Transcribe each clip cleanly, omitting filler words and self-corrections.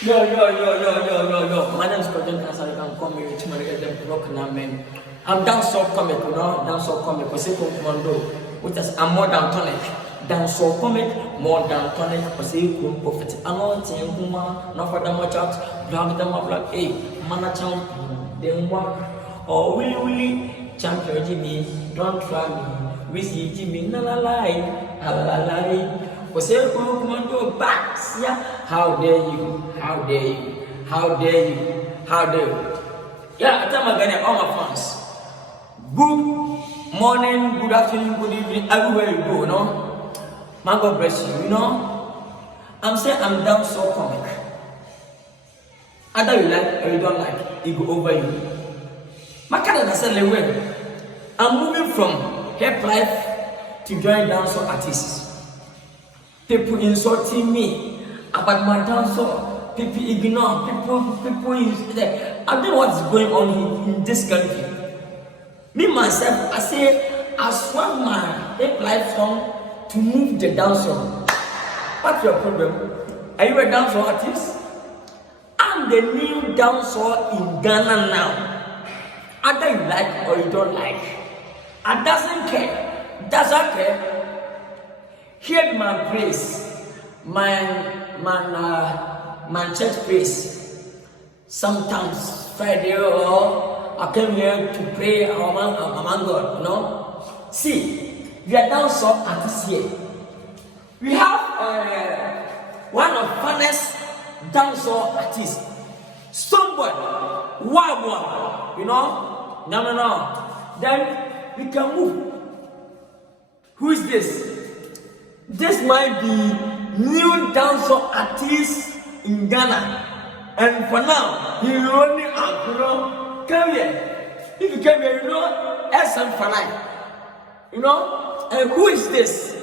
Yo. My name is Nkansah. You can call me with my get broken man. I'm dancehall comic, you know, dancehall comic. Which is I'm more than tonic. Dancehall comic, more than tonic. Prophet. Anointing, woman, no for them watch out. Drag them up like, hey, man, champion. Then what? Oh, willy, champion Jimmy, don't try me. Weezy Jimmy, la lie. Commando backs, yeah. How dare you? Yeah, I tell my guy, all my fans. Good morning, good afternoon, good evening, everywhere you go, you know. Man, God bless you, you know. I'm saying I'm down so comic. Either you like or you don't like, it go over you. My character said Lilwin. I'm moving from hip life to join dancehall artists. People insulting me about my dancehall. People ignore. People is there. I don't know what's going on in this country. Me myself, I say I swap my hip life song to move the dancehall. What's your problem? Are you a dancehall artist? I'm the new dancehall in Ghana now. Either you like or you don't like. I doesn't care. Hear my praise, my church praise. Sometimes Friday or I came here to pray among God, you know. See, we are dancehall artists here. We have one of the funnest dancehall artists, someone, Kwadwo, you know. No. Then we can move. Who is this? This might be new dancehall artist in Ghana, and for now he only up, you know. Come here. If you come here, you know, SM for life, you know. And who is this?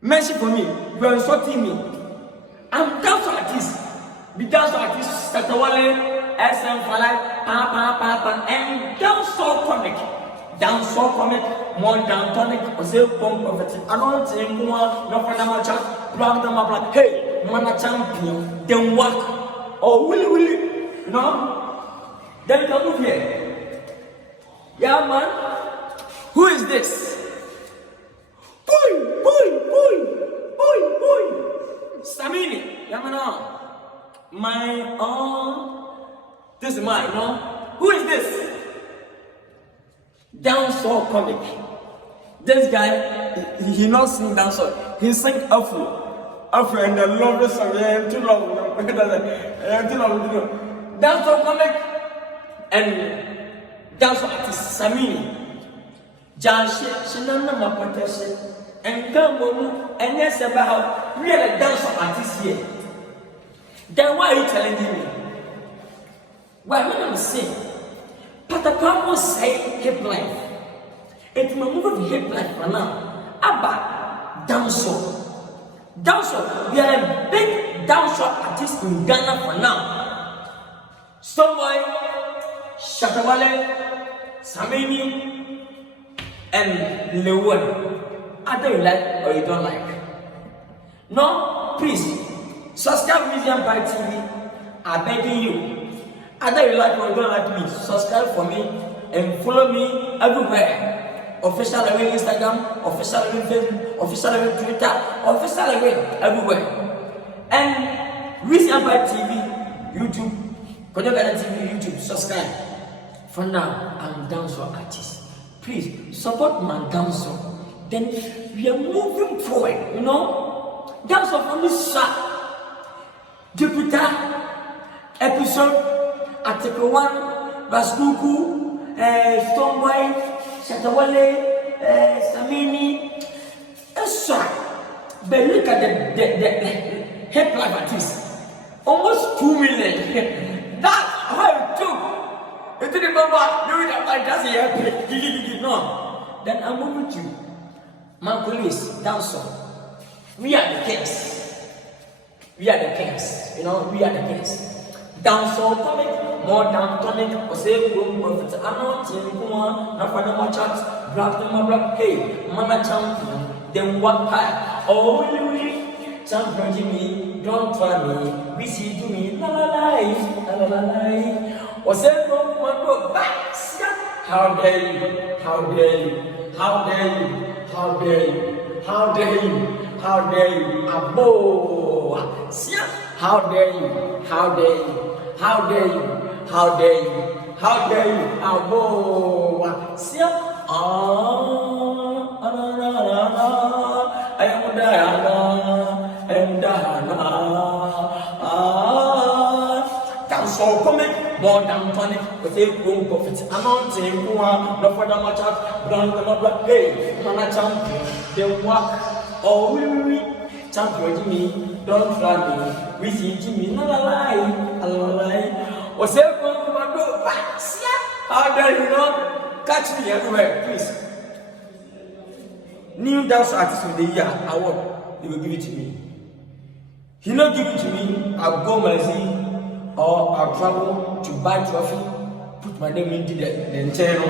Mention for me. You are insulting me. I'm dancehall artist. The dancehall artist Satawale, SM for life, and dancehall comic. Dancehall comic, more than tonic, or say prophet. Anointing, woman, no for them chat, drag them up like, hey, man, champion, then what? Oh, willy, you know? Then you can move here. Yeah, man. Who is this? Boy. Samini, yeah, man. My own. This is mine, you know? Who is this? Dancehall comic. This guy, he not sing dancehall. He sing Afro, and the love song. Too long. Dancehall comic and dancehall artist Samini. Janshi, Shinana Mapatese, and Gambo, and yes about we are a dancehall artist here. Then why are you telling me? Why when I'm saying? Patapamo say hip life. It's my move of hip life for now. Abba, dancehall. We are a big dancehall artist in Ghana for now. Somewhere, Shatawale, Samini, and Lilwin. Either you like or you don't like. No, please subscribe Weezy Empire TV. I'm begging you. Either you like or you don't like me, subscribe for me and follow me everywhere. Official away Instagram, official away Facebook, official away Twitter, official away everywhere. And Weezy Empire TV, YouTube, Kwadwo TV, YouTube, subscribe. For now, I'm dancehall artist. Please support my dancehall. Then we are moving forward, you know. Dancehall from this shot. Jupiter episode. Article 1, Baskuku, Stonewhite, Shatawale, Samini, but look at the hip life artist. Almost 2 million. That's how it took. You didn't remember doing that like that's a no. Then I'm moving to my police, dancehall. We are the kings. You know, we are the kings. Dancehall comic, more than tonic, or say, prophet, anointing, woman, no for them chat, drag them up, hey, man, champion, then what pie? Oh, champion Jimmy, don't try me. see to me, la la la, la la la. Or say, no, go back. How dare you? How dare you? How dare you? How dare you? How dare you? How dare you? Abo! How dare you? How dare you? How dare you? How dare you? How dare you? Abo! I am Diana. I am Diana. So coming more than funny with a room profit. Announcing one, no further much out, brand the mother. Hey, Hannah champion, they walk. Oh, we champion Jimmy, don't fly me. We see Jimmy, not a lie, was everyone from my door? How dare you not catch me everywhere, please? New dance artist of the year award, they will give it to me. He not give it to me, I'll go my or I'll travel to buy trophy, put my name into the channel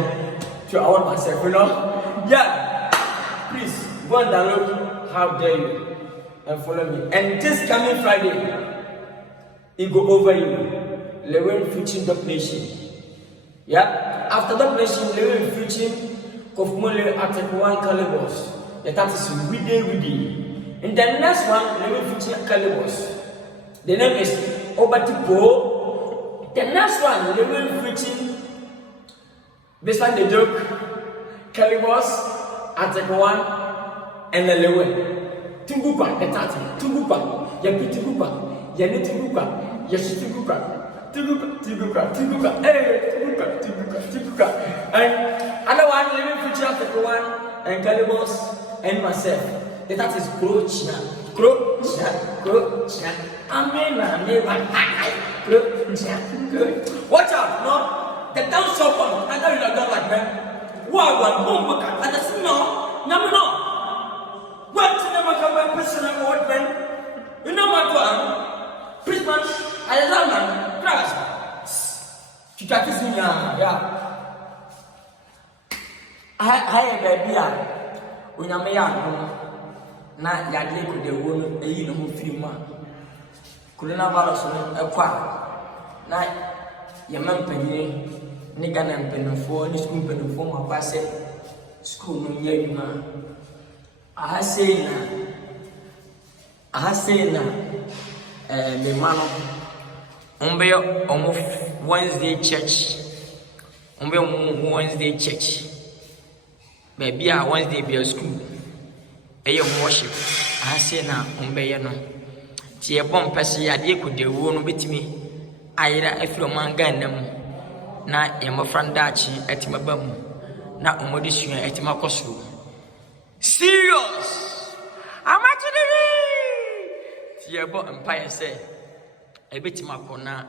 to award myself, you know? Yeah, please go and download How Dare You and follow me. And this coming Friday, it go over you. Lilwin featuring Dog Nation. Yeah, after Dog Nation, Lilwin featuring Kofumole Article 1 Calibers. That is Weezy. In the next one, Lilwin featuring Calibers. The name is Obatipo. The next one, Lilwin preaching based on the joke, Calibers, Article 1, and the Lilwin. Tungupa, the Tati, Tungupa, Yapi Tungupa, Yani Tungupa, Yashi Tungupa, Tungupa, hey, Tungupa. And other one, Lilwin preaching Article 1, and Calibers, and myself. The Tati is Crochna. Amen. Watch out, no? The dance shop, I know you don't like that. Wow, boom, and the no. What to never come back, personal word, man? You know what, Christmas, I love man, crash. You got this in your, yeah. I baby, when I'm young. Na yade ko de wo eyi no film a coronavirus no ekwa na yemampanyi ni Ghana mpanfo ni school mpanfo ma ba se school no nya nyuma ahase na me mano ombe omo Wednesday church baby a Wednesday be school worship. I say now, Umbeyano. Tia bomb passy, I did could the wound with me. I if your man gandam. Na yama frandachi at my bum. Na umodishu at my costu. Serious! I'm actually Tia bomb empire say. I bet my corner.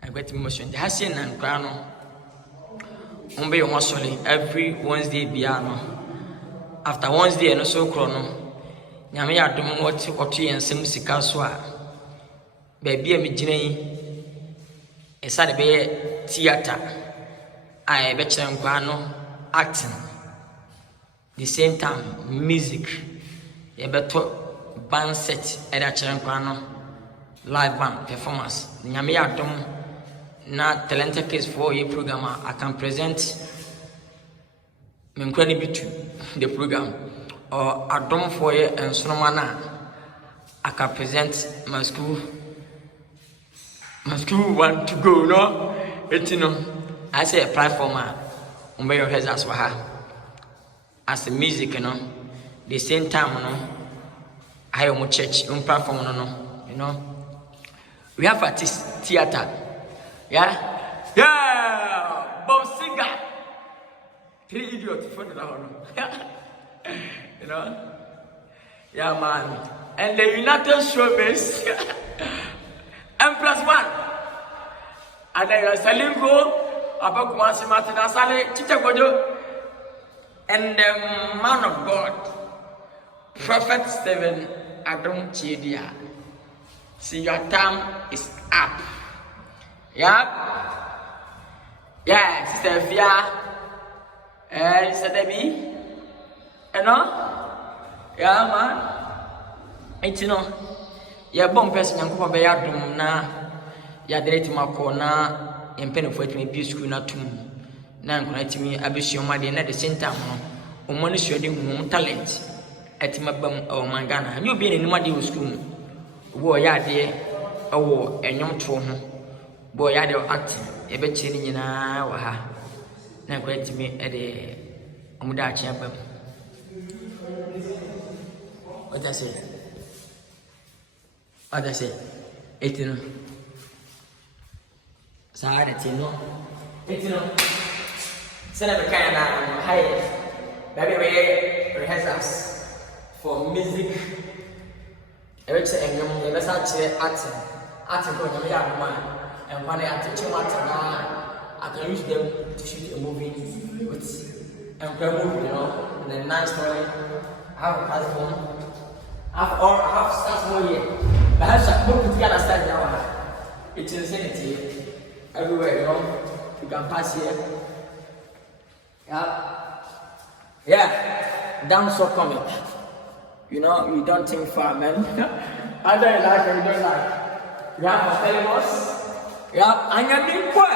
I bet motion. The Hassan and Grano. Umbe Mosoli every Wednesday piano. After Wednesday and so chrono, Yami Adam what you and some sika swa. Baby, a midday, a Saturday theatre. I bet you guano acting. The same time, music. A better band set at a charanquano live band performance. Yami Adam not talented case for your program. I can present. Incredible to the program or I don't for you and Solomana. I can present my school want to go, no? But you know, I say a platform on your heads as well as the music, you know, the same time, you know, I am a church on platform, you know. We have artist theater, yeah, Bob Singer. 3 idiots for the you know? Yeah, man. And the United Showbiz M+1. And then Salinko, Abakumasi Martina Sale, Chichagojo, and the man of God, Prophet Stephen Adam Chidia. See, your time is up. Yeah? Yeah, Sister Via. Sister Debbie, you know? Yeah, man. It's you know, ya bomb person yanko be ya dum na ya direct mako na empene fo etimi bi school na tum na nkona etimi abesio ma de na the center no omo ne suade hu talent etima bam o mangana ni obi ne ni ma de school wo ya de wo enyom to ho bo ya de act e be chi ni nyina wa ha na nkona etimi e de omo da achi abam what I say etino saade tino etino sena be kan na high baby rehearsals for music ewe say enyom e be sa che art ko nyom ya ma and when I teach art na I can use them to shoot a movie with and movie, you know, and a nice story. I have a platform. I have start more here. But I have to put together start now. It's insanity everywhere, you know. You can pass here. Yeah. Dance or comic. You know, you don't think far, man. I don't like it, you don't like. You have a famous. You have Angami Kwa.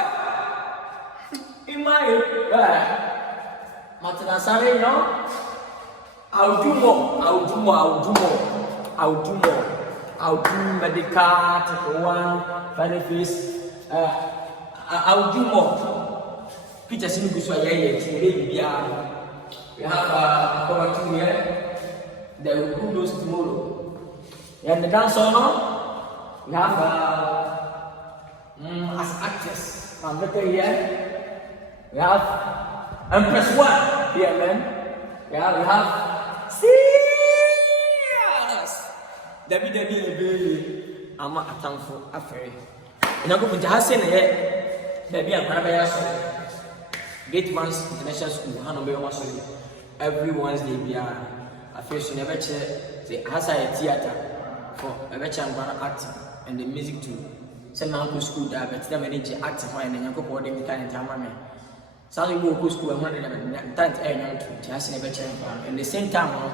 In my Matanasare, you know. I'll do medical, take one, benefits. I'll do more. Peter Sinukuswa, we have over 2 years. They will do those tomorrow. And the dance on, we have as actors. I'm looking here. We have Empress One here, man. Yeah, we have serious. I'm a thankful affair. And I'm going to Hassan here. Baby, I'm going to Gate Man's International School. I'm going to every Wednesday. We are a first never check the Hassan theater for a better and act and the music too. Send my uncle school that but them manage act and then you go for them kind of time. So you go to school and that just never change. And the same time,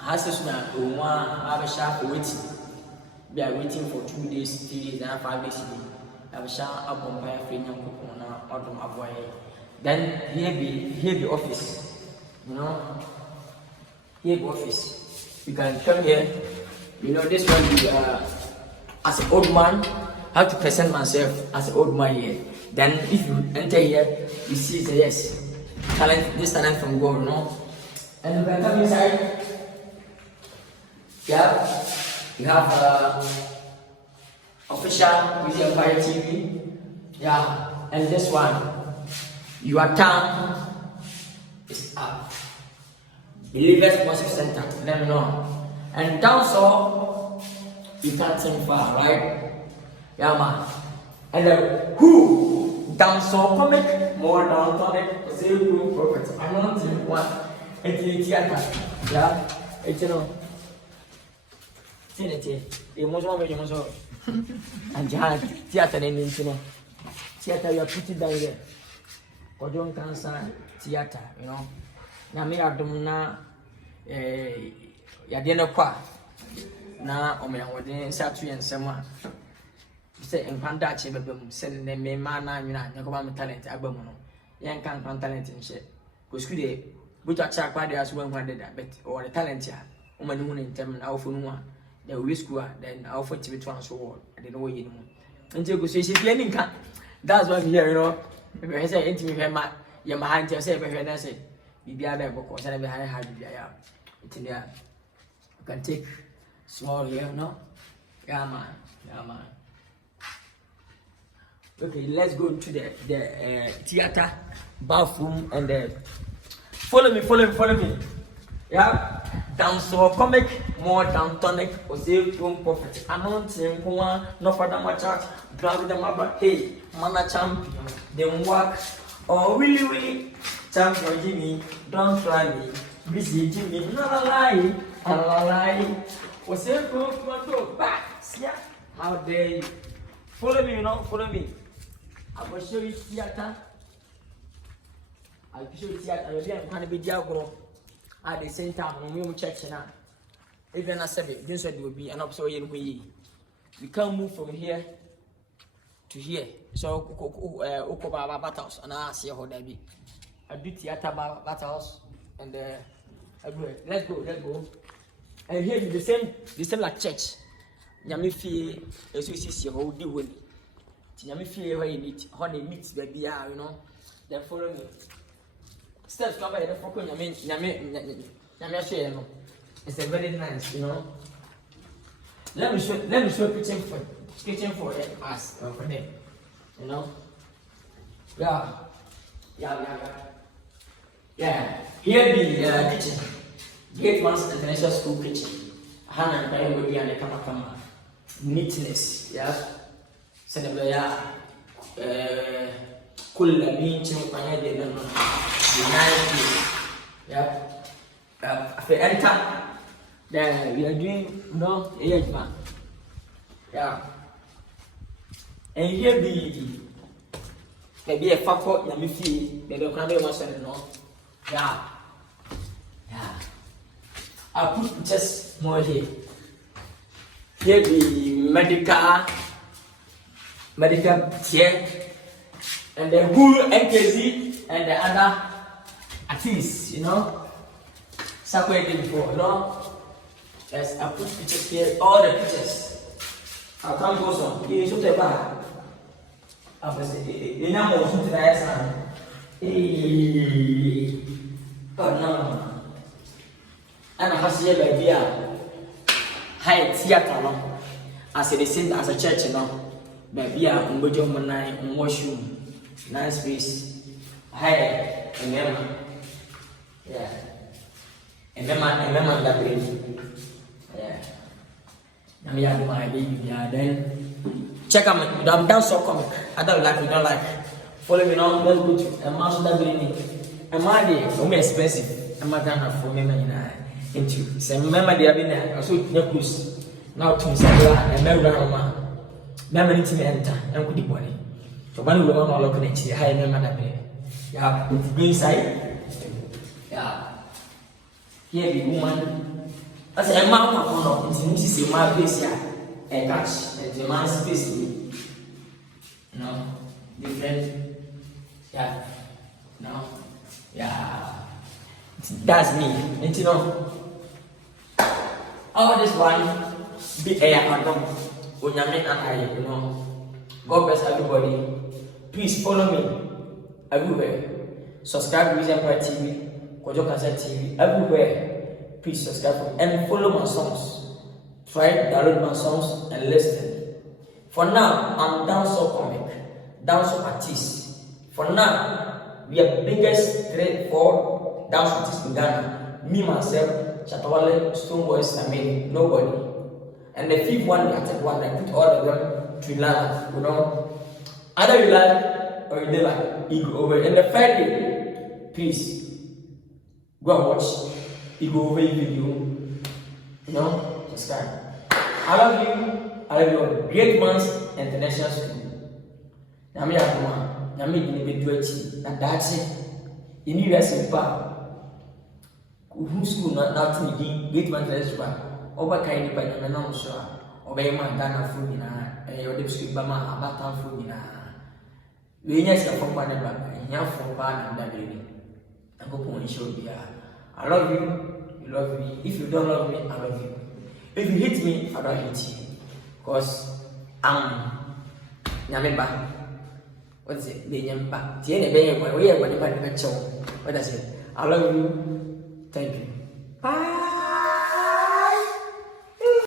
has to have a sharp waiting. We are waiting for 2 days, 3 days, and 5 days. Have a sharp up on by a friend or then here be office. You know, here be office. You can come here. You know, this one you as an old man, how to present myself as an old man here. Then if you enter here, you see yes, talent, this talent from God, no? And you can come inside. Yeah, you have official Weezy Empire TV. Yeah, and this one, your town is up. Believers Worship Center, let me know. And down so, you can't sing far, right? Yeah, man. And who? Down so comic, more down tonic, zero prophet. I'm not in one. It's theater. Yeah, it's you know. Theater. Emotional. And jihad theater in you theater you are putting down there. Kwadwo Nkansah theater, you know. Na me adumna yade na kwa na omeyanwode satu yensema. Say Nkanda che bebem send ne me ma na nwina nyakoba me talent agbamu no yen kan talent nche ko school de buja cha kwa de aso wan de da bet or the talent ya o mani hu ne ntem na awfo no a the we school then awfo tibi to anso wo de no ye ni mu nje go so she bia ni nka that's why we here you know we say intimi hwe ma ye ma han say be hwe na say bibia da boko say be han ha bibia ya intinia you can take small here no yeah man. Okay, let's go to the theater bathroom and follow me. Yeah, dance or comic, more down tonic, or say prophet. Announcing one, no for them chat, grab them up, hey, mana champion, then work, or really, champion Jimmy, don't try me, busy Jimmy, not a lie, or say back, yeah, how dare you? Follow me, follow me. I will show you theater. I will show you theater. I will be diagonal at the same time. We will check now. Even I said it, this will be an observation. We can't move from here to here. So, Okoba battles, and I see how they be. I do theater battles, and let's go. And here is the same like church. Yamifi, as you see, how do we? Yamifi, where you meet, honey meets baby, you know. Then follow me. Steps come by the focus. Yami, it's a very nice, you know. Let me show kitchen for us for them, you know. Yeah. Here the kitchen, Gate Man's International School kitchen. Hana and will be on the kama neatness, yeah. Senabaya, cool being to my head, yeah. If you enter, then we are doing no age man. Yeah. And here be maybe a factor Yamifi, they don't come to no. Yeah. I put just more here. Here be medical chair, and the whole NKZ and the other artists, you know. Separated before, you know. Yes, I put pictures here, all the pictures. I'll come go some. You should have back. I'll say, you know, what to oh no. And I have to say, high theater, as a same as a church, you know. Baby, I'm going to go washroom. Nice space. High, remember. Yeah. And remember that baby. Yeah. Now we have my baby. Yeah, then check out I'm down so comic. I don't like. Follow me now. Let's go to a mouse that baby. And my day, for me expensive. I'm not gonna for me into. Say remember they have been there. Also necklace. Now to Sabla and Melbourne. Remember need to enter and put the body. So when we want to look at it, high remember that baby. Yeah, go inside. Yeah. Here the woman, I say a man of it, this is my place here, a catch, and the man's space, you know, different, yeah, no, yeah, that's me, and you know, all this one, big air, when you make an you know, God bless everybody, please follow me everywhere, subscribe to Weezy Empire TV. Nkansah TV everywhere. Please subscribe and follow my songs. Try download my songs and listen. For now, I'm dancehall comic, dancehall artist. For now, we are biggest 3-4 dancehall artists in Ghana. Me myself, Chatawale, Stoneboys, nobody. And the fifth one, I take one, I put all of them to laugh. You know, either you like or you don't like. You go over. And the third day, please. Go and watch. You go over the video. You know, subscribe. I love you. I love you. Great Man's International School. Nami Akuma. Nami Dinibeduechi. And that's it. You need a simple. Who school not to me? Great Man's International School. Over Kaini by the Nanosha. Obey my Ghana food in a your district Bama, Abatan food in a. We need to from Panama. You have from Pan and that baby. I love you, you love me. If you don't love me, I love you. If you hate me, I don't hate you. Because I'm Nyamemba. What is it? Nyamemba. What does it? I love you. Thank you. Bye.